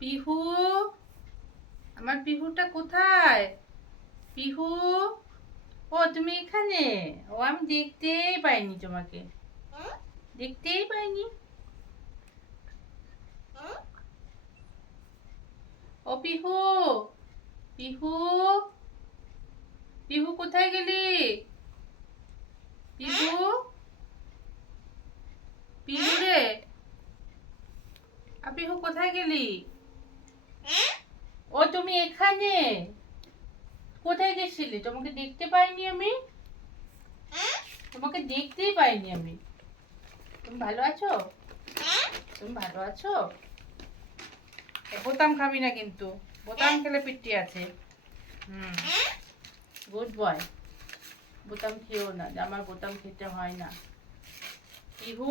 পিহু, আমার পিহুটা কোথায়? পিহু, ও তুমি এখানে? ও আমি দেখতেই পাইনি তোমাকে, দেখতেই পাইনি। ও পিহু, পিহু, পিহু কোথায় গেলি? পিহু, পিহু রে, পিহু কোথায় গেলি? ও তুমি এখানে? কোথায় গেছিলি? তোমাকে দেখতে পাইনি আমি, তোমাকে দেখতেই পাইনি আমি। তুমি ভালো আছো? তুমি ভালো আছো? বোতাম খাবি না কিন্তু, বোতাম খেলে পিটি আছে। Good boy. বোতাম খেও না, আমার বোতাম খেতে হয় না। পিহু।